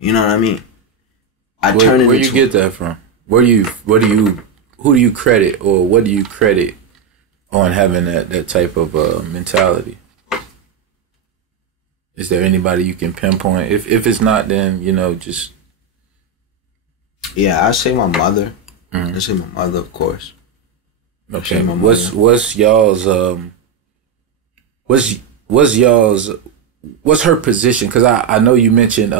You know what I mean? Where you get that from? Who do you credit, or what do you credit on having that type of mentality? Is there anybody you can pinpoint? If it's not, then just. Yeah, I say my mother. I say my mother, of course. Okay. What's y'all's what's her position? Because I know you mentioned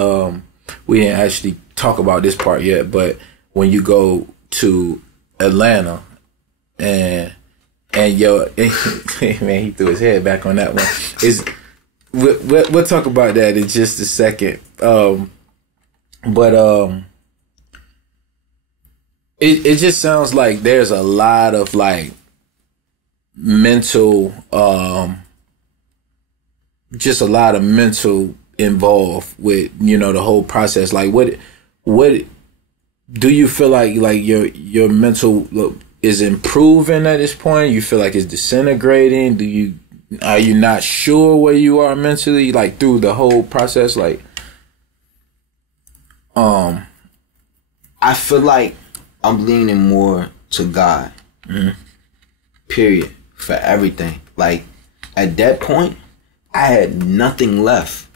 we didn't actually talk about this part yet, but when you go to Atlanta and man, he threw his head back on that one. We'll talk about that in just a second. It just sounds like there's a lot of like mental, just a lot of mental involved with, the whole process. Like what do you feel like your mental is improving at this point? You feel like it's disintegrating? Are you not sure where you are mentally, like through the whole process? Like, I feel like I'm leaning more to God. Period. For everything. Like, at that point, I had nothing left.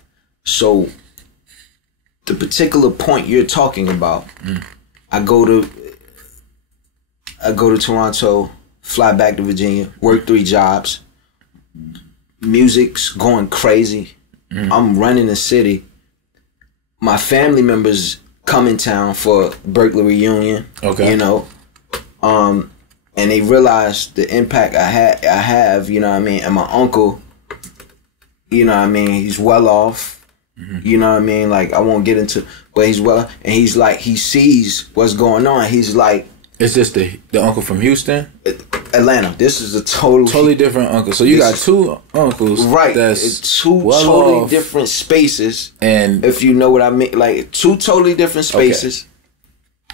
So, the particular point you're talking about, I go to Toronto, fly back to Virginia, work 3 jobs. Music's going crazy. I'm running the city. My family members come in town for Berkeley reunion. Okay. And they realize the impact I have, and my uncle, he's well off. You know what I mean? Like, I won't get into, but he's well, and he's like, he sees what's going on. He's like, is this the uncle from Houston? Atlanta. This is a totally different uncle. So you got 2 uncles, right? That's it's 2 totally different spaces, and if you know what I mean, like 2 totally different spaces.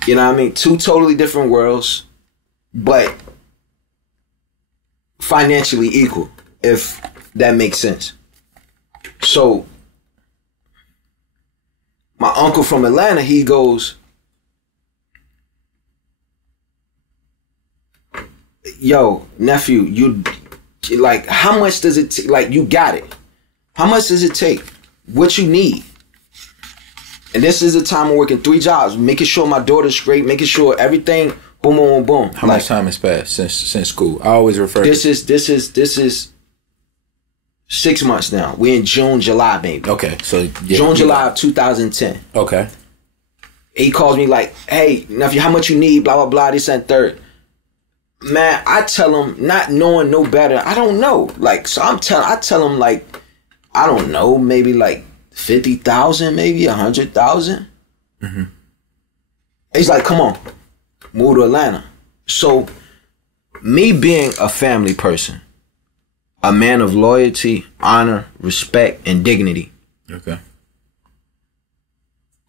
Okay. You know what I mean? 2 totally different worlds, but financially equal, if that makes sense. So my uncle from Atlanta, he goes, yo, nephew, you like, how much does it take? Like, you got it. How much does it take? What you need? And this is the time I'm working 3 jobs, making sure my daughter's straight, making sure everything, boom, boom, boom, boom. How much time has passed since school? I always refer this is 6 months now. We're in June, July, baby. Okay, so June, July of 2010. Okay. He calls me like, hey, nephew, how much you need? Blah, blah, blah, this and third. Man, I tell him, not knowing no better, I don't know. Like, so I tell him like, I don't know, maybe like 50,000, maybe 100,000. He's like, come on, move to Atlanta. So, me being a family person, a man of loyalty, honor, respect, and dignity. Okay.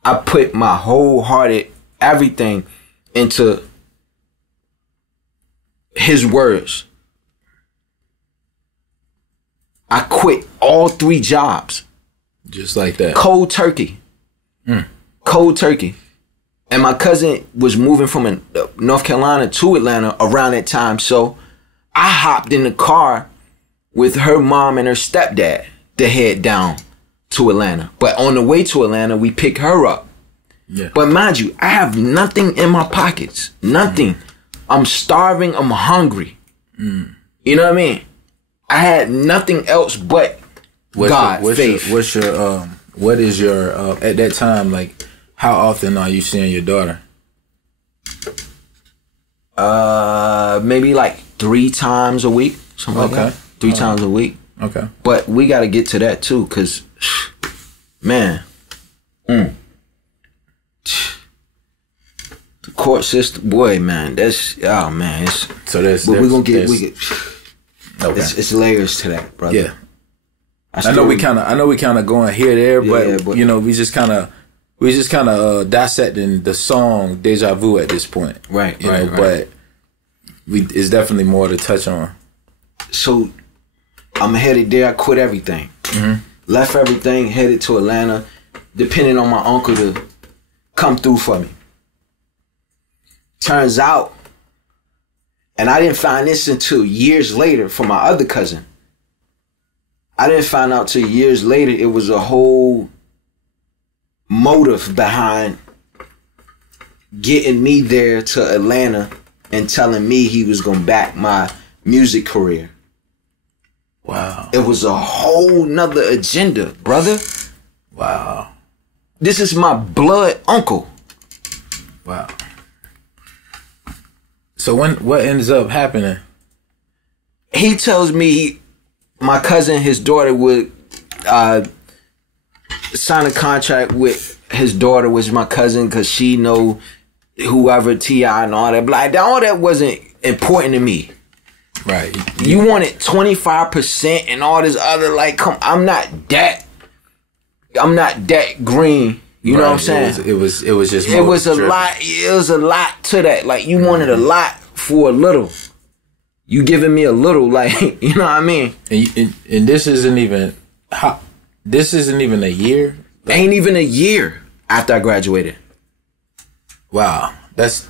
I put my wholehearted everything into his words. I quit all 3 jobs. Just like that. Cold turkey. Cold turkey. And my cousin was moving from North Carolina to Atlanta around that time. So I hopped in the car with her mom and her stepdad to head down to Atlanta. But on the way to Atlanta, we pick her up. Yeah. But mind you, I have nothing in my pockets. Nothing. I'm starving. I'm hungry. You know what I mean? I had nothing else but God, faith. What is your at that time, like, how often are you seeing your daughter? Maybe like 3 times a week. Something like that. 3 times a week. Okay. But we got to get to that too, because, man, the court system, boy, man, that's, oh man, it's, so there's, but we're gonna get, okay. It's layers to that, brother. Yeah. I know we kind of going here there, but we just kind of dissecting the song Deja Vu at this point, right? But it's definitely more to touch on. So I'm headed there. I quit everything, left everything, headed to Atlanta, depending on my uncle to come through for me. Turns out, and I didn't find this until years later from my other cousin. I didn't find out till years later it was a whole motive behind getting me there to Atlanta and telling me he was gonna back my music career. Wow. It was a whole nother agenda, brother. Wow. This is my blood uncle. Wow. So what ends up happening? He tells me my cousin, his daughter, would sign a contract with his daughter, which is my cousin, because she know whoever T.I. and all that. But all that wasn't important to me. Right. You wanted 25% and all this other, like, come, I'm not that green. You know what I'm saying? It was just it was a lot. It was a lot to that. Like, you wanted a lot for a little. You giving me a little, like, you know what I mean? And this isn't even a year. Like, ain't even a year after I graduated. Wow, that's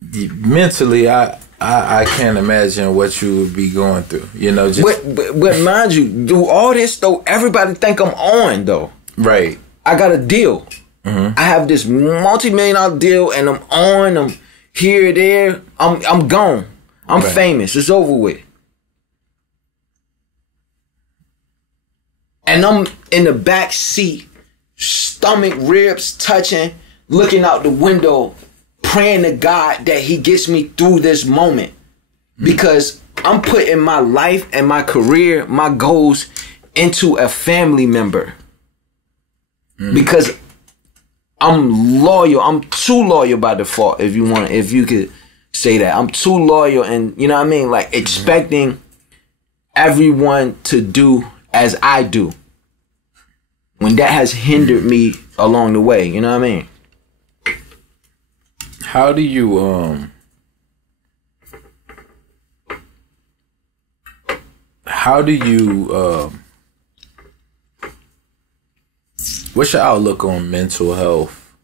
mentally. I can't imagine what you would be going through. You know, just but mind you, do all this though. Everybody think I'm on though. Right. I got a deal. I have this multi-million-dollar deal, and I'm on. I'm here, there. I'm gone. I'm famous. It's over with. And I'm in the back seat, stomach, ribs touching, looking out the window, praying to God that he gets me through this moment. Because I'm putting my life and my career, my goals into a family member. Because I'm loyal. I'm too loyal by default, if you could say that. I'm too loyal, and you know what I mean? Like, expecting everyone to do as I do, when that has hindered me along the way. You know what I mean? How do you what's your outlook on mental health?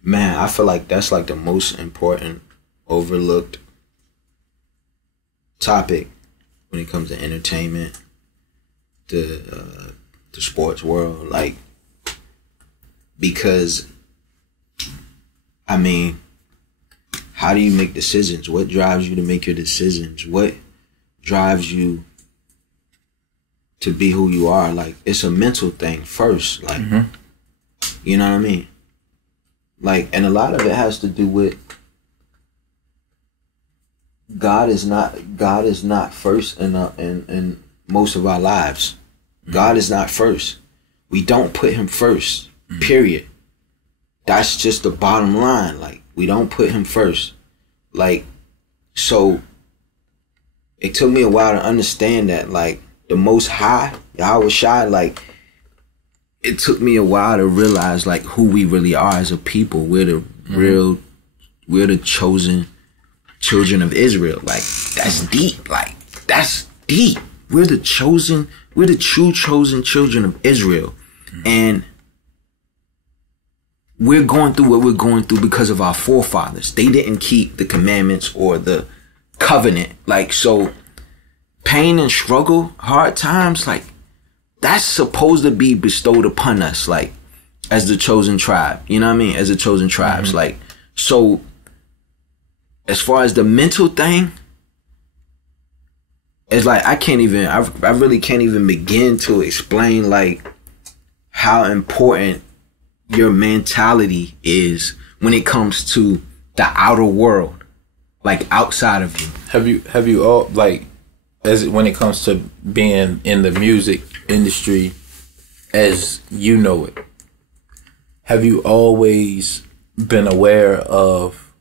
Man, I feel like that's like the most important, overlooked topic when it comes to entertainment, the sports world. Like, because, I mean, how do you make decisions? What drives you to make your decisions? What drives you to be who you are? Like, it's a mental thing first. Like, you know what I mean? Like, and a lot of it has to do with God is not first in most of our lives. God is not first. We don't put him first. Period. That's just the bottom line. Like, we don't put him first. Like, so it took me a while to understand that, like, the Most High, Yahweh Shai, like, it took me a while to realize, like, who we really are as a people. We're the chosen children of Israel. Like, that's deep. Like, that's deep. We're the true chosen children of Israel. And we're going through what we're going through because of our forefathers. They didn't keep the commandments or the covenant. Like, so pain and struggle, hard times, like, that's supposed to be bestowed upon us, like, as the chosen tribe. You know what I mean? As the chosen tribes. Like, so as far as the mental thing, it's like, I really can't even begin to explain, like, how important your mentality is when it comes to the outer world, like, outside of you. Have you all, like, as when it comes to being in the music industry as you know it, have you always been aware of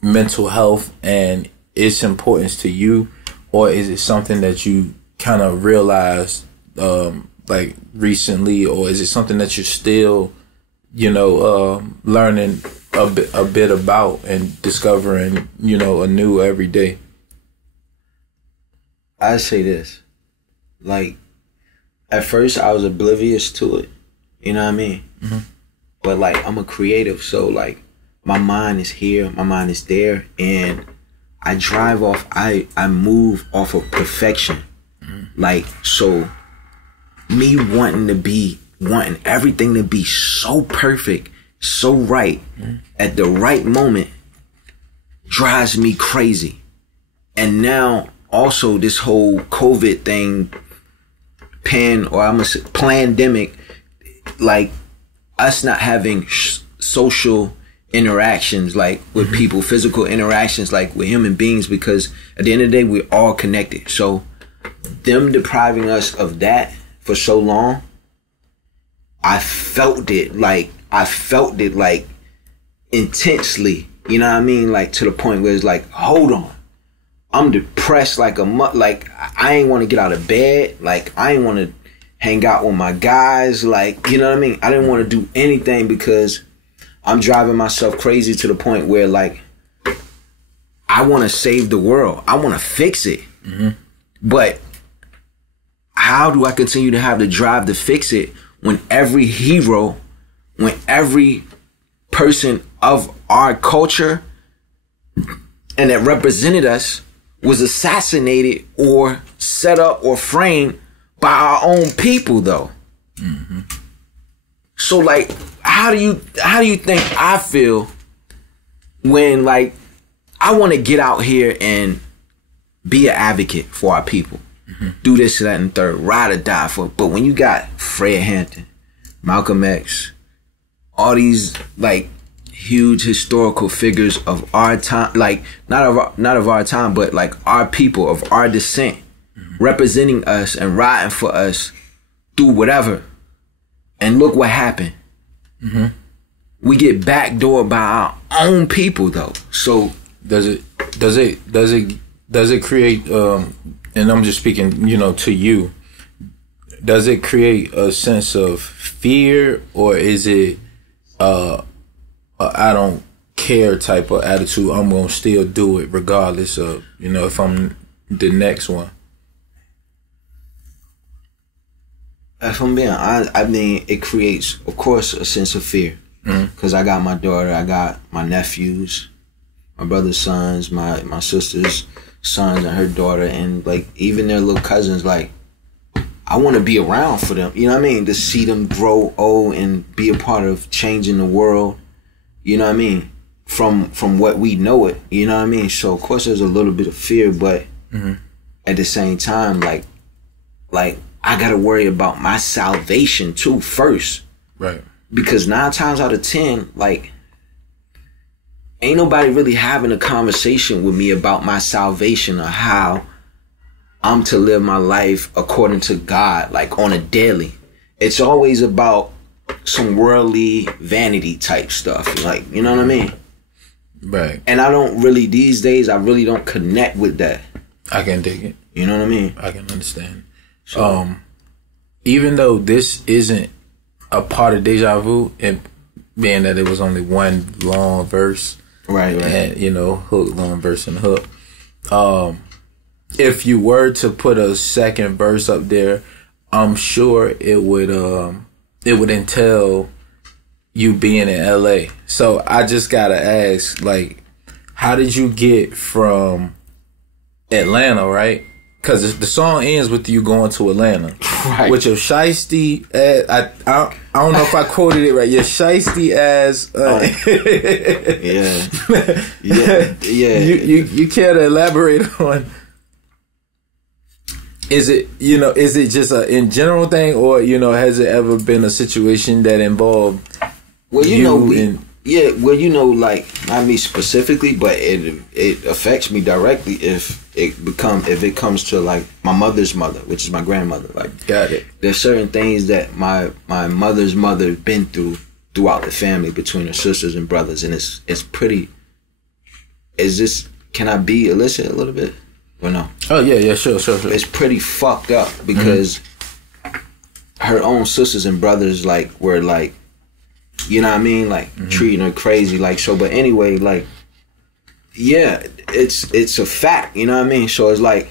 mental health and its importance to you, or is it something that you kind of realized like recently, or is it something that you're still, you know, learning a bit about and discovering, you know, anew every day? I say this. like, at first I was oblivious to it. You know what I mean? Mm-hmm. But like, I'm a creative, so like, my mind is here, my mind is there, and I move off of perfection. Mm-hmm. Like, so me wanting everything to be so perfect, so right, at the right moment drives me crazy. And now also this whole COVID thing, pandemic, like us not having social interactions, like with people, physical interactions, like with human beings, because at the end of the day, we're all connected. So them depriving us of that for so long, I felt it like intensely, you know what I mean? Like to the point where it's like, hold on, I'm depressed like like I ain't want to get out of bed. Like I ain't want to hang out with my guys. Like, you know what I mean? I didn't want to do anything because I'm driving myself crazy to the point where like, I want to save the world. I want to fix it. Mm-hmm. But how do I continue to have the drive to fix it when every hero, when every person of our culture and that represented us was assassinated or set up or framed by our own people though? Mm-hmm. So like, how do you think I feel when like I want to get out here and be an advocate for our people? Mm-hmm. Do this, that, and third, ride or die for it. But when you got Fred Hampton, Malcolm X, all these like huge historical figures of our time, like not of our time, but like our people, of our descent, representing us and riding for us through whatever. And look what happened. Mm-hmm. We get backdoored by our own people though. So does it create and I'm just speaking, you know, to you, does it create a sense of fear, or is it I don't care type of attitude? I'm gonna still do it regardless of, you know, if I'm the next one. If I'm being honest, I mean, it creates, of course, a sense of fear. Because I got my daughter, I got my nephews, my brother's sons, my sister's sons and her daughter, and like even their little cousins. Like, I want to be around for them. You know what I mean? To see them grow old and be a part of changing the world. You know what I mean? From what we know it. You know what I mean? So of course there's a little bit of fear, but at the same time, like I gotta worry about my salvation too first. Right. Because 9 times out of 10, like, ain't nobody really having a conversation with me about my salvation or how I'm to live my life according to God, like on a daily. It's always about some worldly vanity type stuff. Like, you know what I mean? Right. And I don't really, these days, I really don't connect with that. I can dig it. You know what I mean? I can understand. So, even though this isn't a part of Deja Vu, and being that it was only one long verse, right, and you know, hook, long verse and hook. If you were to put a second verse up there, I'm sure it would entail you being in LA. So I just gotta ask, like, how did you get from Atlanta, right? Because the song ends with you going to Atlanta. Right. With your shiesty ass. I don't know if I quoted it right. Your shiesty ass. Yeah. You care to elaborate on? Is it just a in general thing, or, you know, has it ever been a situation that involved like, not me specifically, but it affects me directly if it comes to like my mother's mother, which is my grandmother. Like, got it. There's certain things that my mother's mother been throughout the family between her sisters and brothers, and it's pretty. Can I be illicit a little bit or no? Oh yeah, sure. It's pretty fucked up because her own sisters and brothers like were like, you know what I mean, like treating her crazy, like so. But anyway, like, yeah, it's a fact, you know what I mean. So it's like,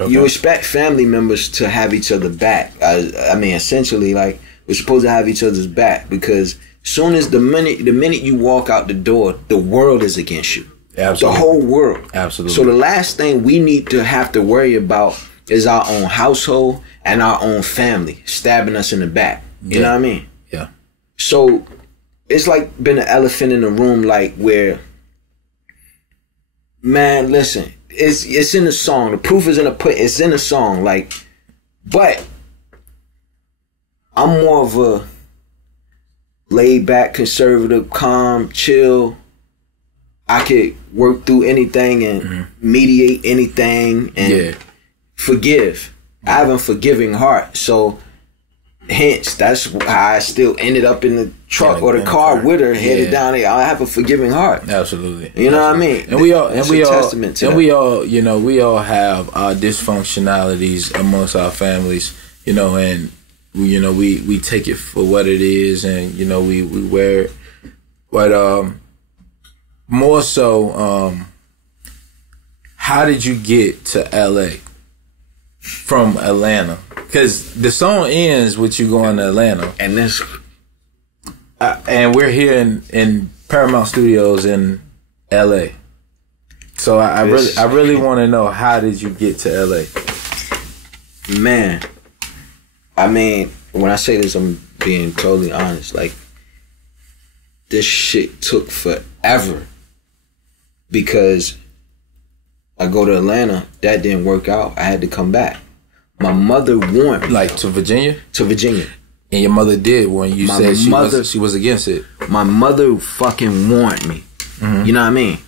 Okay. You expect family members to have each other back. I mean, essentially, like, we're supposed to have each other's back, because soon as the minute you walk out the door, the world is against you. Absolutely. The whole world. Absolutely. So the last thing we need to have to worry about is our own household and our own family stabbing us in the back. You know what I mean? Yeah. So it's like been an elephant in the room, like, where, man, listen, it's in the song. The proof is in the pudding. It's in the song, like, but I'm more of a laid back, conservative, calm, chill. I could work through anything and mediate anything and forgive. I have a forgiving heart, so hence that's how I still ended up in the truck or the car with her, headed down there. I have a forgiving heart. Absolutely. You know what I mean? And we all you know, we all have our dysfunctionalities amongst our families, you know, and we take it for what it is, and you know, we wear it. But more so, how did you get to LA from Atlanta? Because the song ends with you going to Atlanta, and this, and we're here in Paramount Studios in LA. So I really want to know, how did you get to LA? Man, I mean, when I say this, I'm being totally honest. Like, this shit took forever, because I go to Atlanta, that didn't work out. I had to come back. My mother warned me. Like, to Virginia? To Virginia. And your mother did, when you said she was against it. My mother fucking warned me. Mm-hmm. You know what I mean?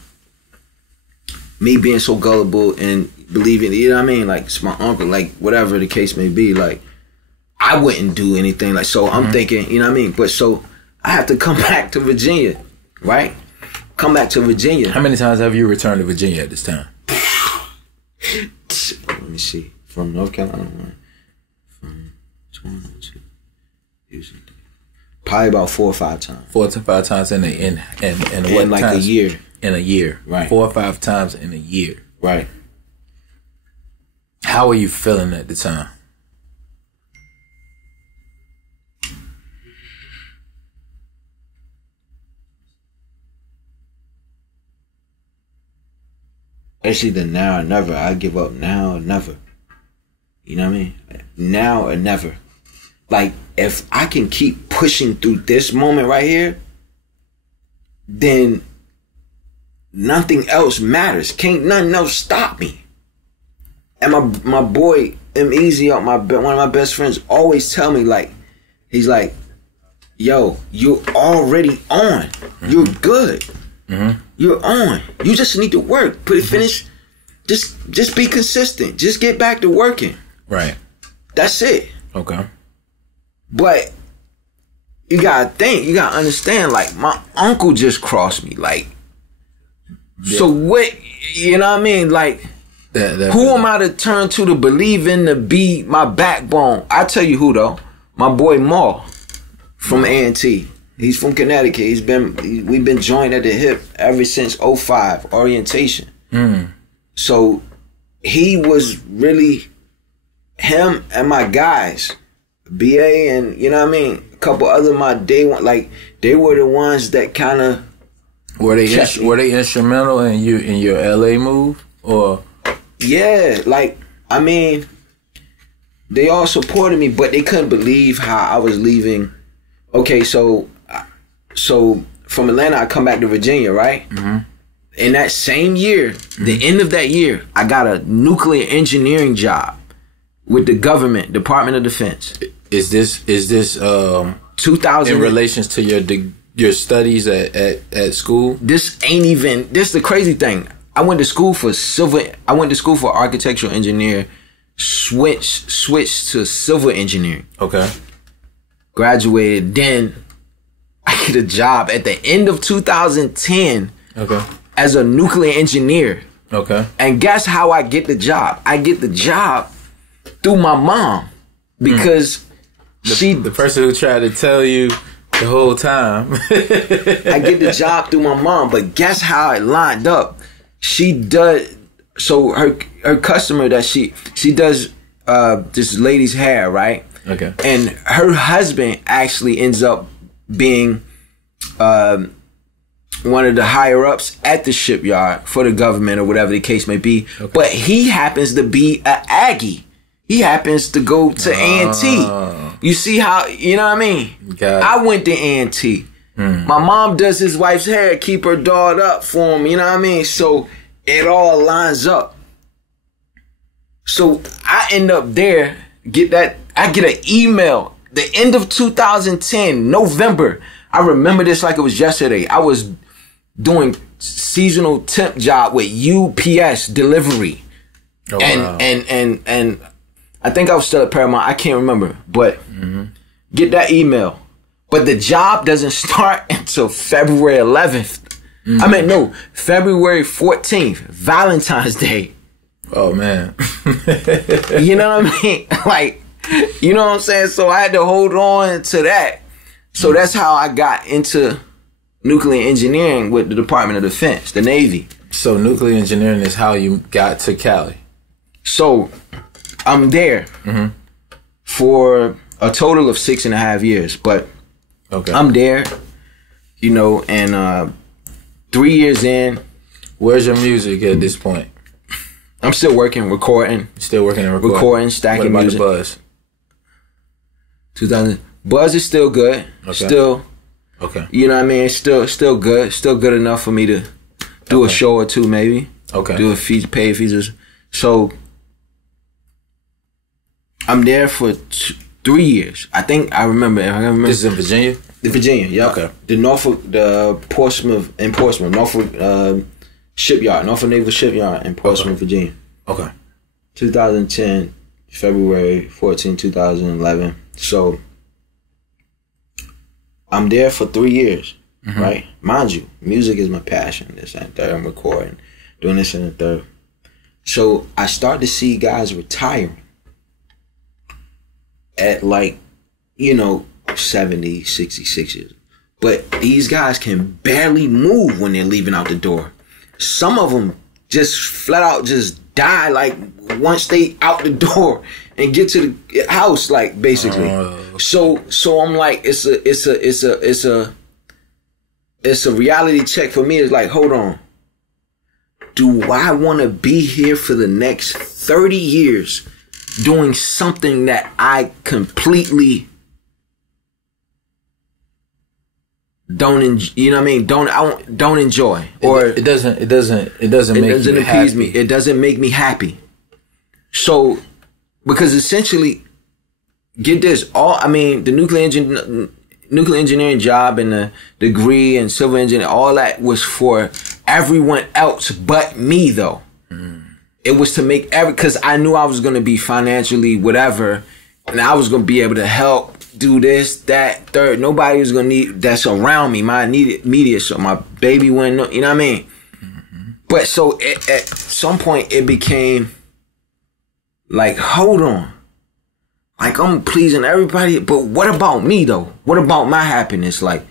Me being so gullible and believing, you know what I mean? Like, it's my uncle, like, whatever the case may be, like, I wouldn't do anything. Like, so I'm thinking, you know what I mean? But so I have to come back to Virginia, right? Come back to Virginia. How many times have you returned to Virginia at this time? Let me see. From North Carolina, from 22, probably about 4 or 5 times. 4 to 5 times in what like times? a year. In a year, right? 4 or 5 times in a year, right? How were you feeling at the time? It's either now or never. I give up now or never. You know what I mean? Now or never. Like, if I can keep pushing through this moment right here, then nothing else matters. Can't nothing else stop me. And my boy M-Easy, one of my best friends, always tell me, like, he's like, yo, you're already on. You're good. Mm-hmm. You're on. You just need to work. Finish. Just be consistent. Just get back to working. Right. That's it. Okay. But you gotta think. You gotta understand. Like, my uncle just crossed me. Like, so what? You know what I mean? Like, who am I to turn to believe in, to be my backbone? I tell you who though. My boy Maul from A&T. He's from Connecticut. We've been joined at the hip ever since 05 orientation. So he was really, him and my guys, BA and, you know what I mean, a couple other my day one, like, they were the ones that kind of were they instrumental in your LA move, or? Yeah, like, I mean, they all supported me, but they couldn't believe how I was leaving. Okay, so from Atlanta, I come back to Virginia, right? Mm-hmm. In that same year, the end of that year, I got a nuclear engineering job with the government, Department of Defense. Is this 2000 in relations to your studies at school? This is the crazy thing. I went to school for architectural engineer, switched to civil engineering. Okay. Graduated, then I get a job at the end of 2010. Okay. As a nuclear engineer. Okay. And guess how I get the job? I get the job through my mom, because the person who tried to tell you the whole time. I get the job through my mom, but guess how it lined up? She so her customer that she does this lady's hair, right? Okay. And her husband actually ends up being one of the higher ups at the shipyard for the government or whatever the case may be. Okay. But he happens to be an Aggie. He happens to go to A&T. You see how, you know what I mean? I went to A&T. My mom does his wife's hair, keep her dolled up for him, you know what I mean? So it all lines up. So I end up there, I get an email, the end of 2010, November. I remember this like it was yesterday. I was doing seasonal temp job with UPS delivery. And I think I was still at Paramount. I can't remember, but get that email. But the job doesn't start until February 11th. I mean, no, February 14th, Valentine's Day. Oh, man. You know what I mean? Like, you know what I'm saying? So I had to hold on to that. So that's how I got into nuclear engineering with the Department of Defense, the Navy. So nuclear engineering is how you got to Cali. So I'm there for a total of 6.5 years, but I'm there, you know, and 3 years in. Where's your music at this point? I'm still working, recording. Still working and recording? Recording, stacking what about music. The Buzz? 2000. Buzz is still good. Okay. Still. Okay. You know what I mean? Still good. Still good enough for me to do a show or two, maybe. Okay. Do a paid features. So I'm there for 3 years. I think I remember. This is in Virginia? Virginia, yeah. Okay. The Portsmouth, Norfolk Shipyard, Norfolk Naval Shipyard in Portsmouth, Virginia. Okay. 2010, February 14, 2011. So I'm there for 3 years, right? Mind you, music is my passion. This and third, I'm recording, doing this and the third. So I start to see guys retiring at 70, 66 years. But these guys can barely move when they're leaving out the door. Some of them just flat out just die like once they out the door and get to the house, like basically. So I'm like, it's a reality check for me. It's like, hold on. Do I want to be here for the next 30 years doing something that I completely don't enjoy, you know what I mean? Don't enjoy, or it doesn't appease me. It doesn't make me happy. So, because essentially, get this, the nuclear engineering job and the degree and civil engineering, all that was for everyone else but me, though. It was to make because I knew I was going to be financially whatever, and I was going to be able to help do this, that, third. Nobody was going to need that's around me. My immediate, so my baby wouldn't, you know what I mean? But so at some point it became like, hold on. Like, I'm pleasing everybody, but what about me though? What about my happiness? Like,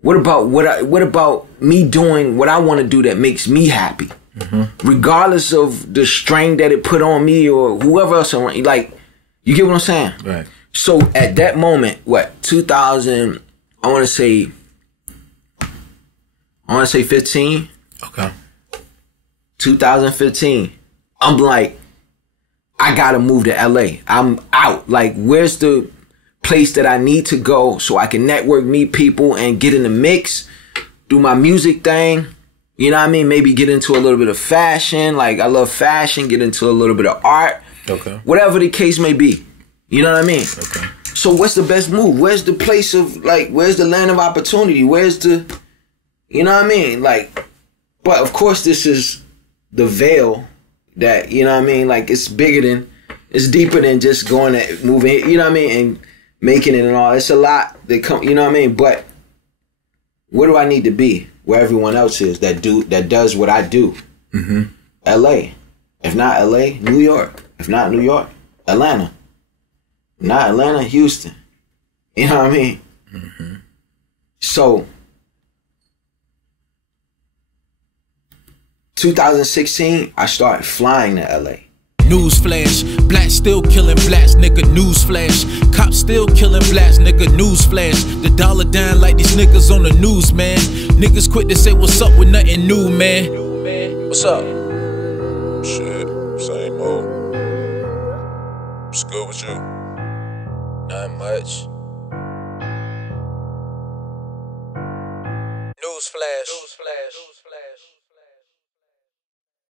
what about me doing what I want to do that makes me happy? Regardless of the strain that it put on me or whoever else around. Like, you get what I'm saying? Right. So at that moment, 2000, I want to say 15. Okay. 2015. I'm like, I gotta move to LA. I'm out. Like, where's the place that I need to go so I can network, meet people, and get in the mix, do my music thing. You know what I mean? Maybe get into a little bit of fashion. Like, I love fashion. Get into a little bit of art. Okay. Whatever the case may be. You know what I mean? Okay. So what's the best move? Where's the place of, like, where's the land of opportunity? Where's the, you know what I mean? Like, but of course this is the veil that, you know what I mean? Like, it's deeper than just going and moving, you know what I mean? And making it and all. It's a lot that come, you know what I mean? But where do I need to be? Where everyone else is that does what I do. LA. If not LA, New York. If not New York, Atlanta. Not Atlanta, Houston. You know what I mean? So 2016, I started flying to LA. Newsflash, blacks still killing blacks, nigga, newsflash. Cops still killing blacks, nigga, newsflash. The dollar down like these niggas on the news, man. Niggas quick to say what's up with nothing new, man. What's up? Shit, same old. What's good with you? Not much. Newsflash.